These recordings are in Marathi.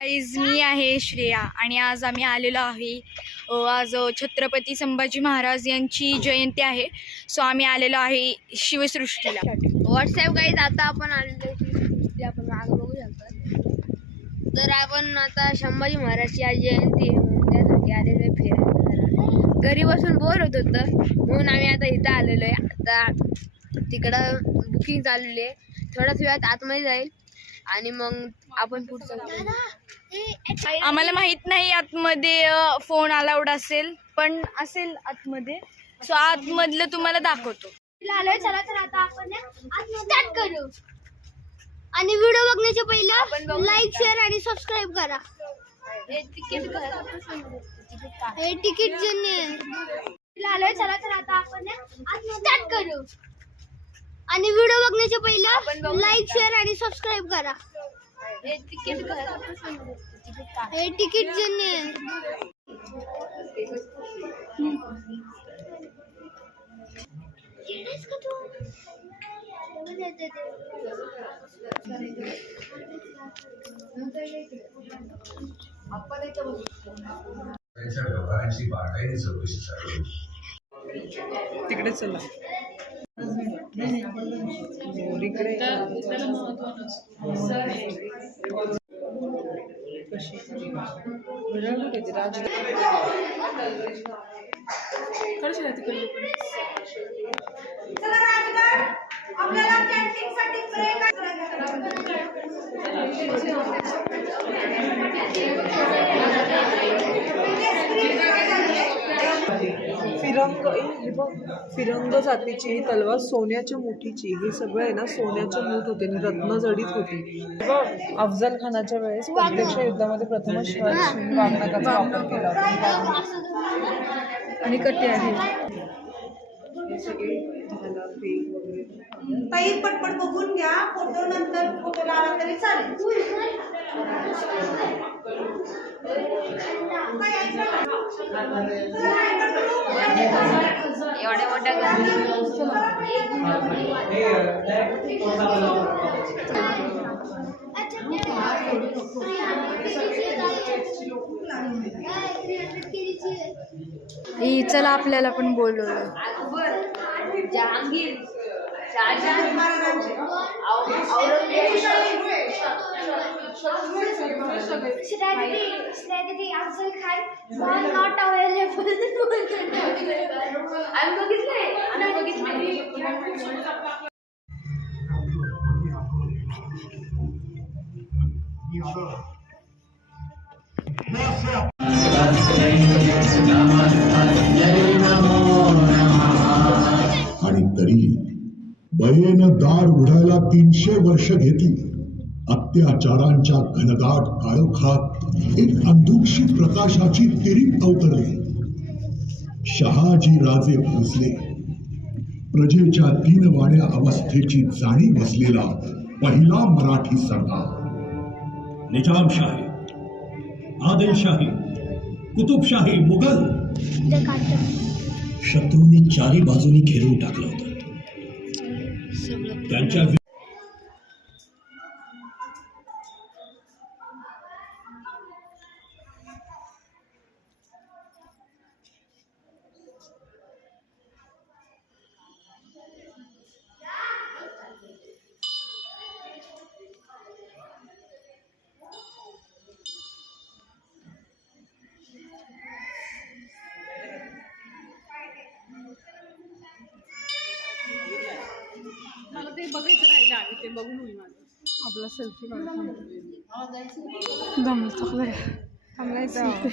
गाईज, मी आहे श्रेया आणि आज आम्ही आलेलो आहे. आज छत्रपती संभाजी महाराज यांची जयंती आहे. सो आम्ही आलेलो आहे शिवसृष्टीला. व्हॉट्सअप गाईज, आता आपण आलेलो आपण मागं बघू शकतो. तर आपण आता संभाजी महाराजची आज जयंती आहे म्हणून त्यासाठी आलेलो आहे फिरायला. घरी बसून बोर होत होतं म्हणून आम्ही आता इथं आलेलो आहे. आता तिकडं बुकिंग चाललेली आहे. थोड्याच वेळात आतमध्ये जाईल आणि मग आपण पुढचं आम्हाला माहित नाही आतमध्ये फोन अलाउड असेल, पण असेल आतमध्ये. सो आतमधलं तुम्हाला दाखवतो. चला तर आता आपण स्टार्ट करू. आणि व्हिडिओ बघण्याच्या पहिलं लाईक, शेअर आणि सबस्क्राईब करा. हे तिकीट चला तर आता आपण स्टार्ट करू. आणि व्हिडिओ बघण्याच्या पहिलं लाईक, शेअर आणि सबस्क्राईब करा. हे तिकीट तिकडे चला. फिरंग जातीची ही तलवार सोन्याच्या मुठीची. हे सगळं आहे ना सोन्याच्या मूठ होते आणि रत्न जडीत होती. अफजल खानाच्या वेळेस प्रत्यक्ष युद्धामध्ये प्रथमच शिवाजी वाघनखाचा वापर केला होता. आणि कटी आहे ताई, पटपट बघून घ्या. फोटो नंतर फोटो लावा तरी चालेल. एवढ्या मोठ्या चला, आपल्याला पण बोलवलं. Jahangir, Afzal Khan not available. आणि तरी बळेनं दार उघडायला 300 वर्ष घेतली. अत्याचारांच्या घनदाट काळोखात एक अंधुकशी प्रकाशाची तिरीक अवतरली. शहाजी राजे भोसले, प्रजेच्या दीनवाण्या अवस्थेची जाणीव असलेला पहिला मराठी सरदार. निजामशाही, आदिलशाही, कुतुबशाही, मुघल शत्रूंनी चारी बाजूनी घेरून टाकलं होतं. त्यांच्या मला ते बघायचं राहिलं आहे. ते बघून होईल आपला सेल्फी थांबलायचं.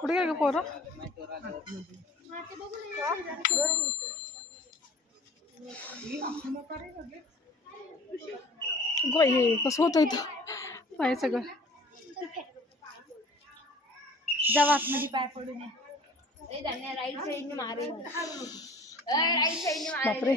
कुठे गेलं पोरं? हे कसं होतं इथं पाय सगळं. जवात मध्ये पाय पडू नये. राईट साईडने मारून राईट साईडने बापरे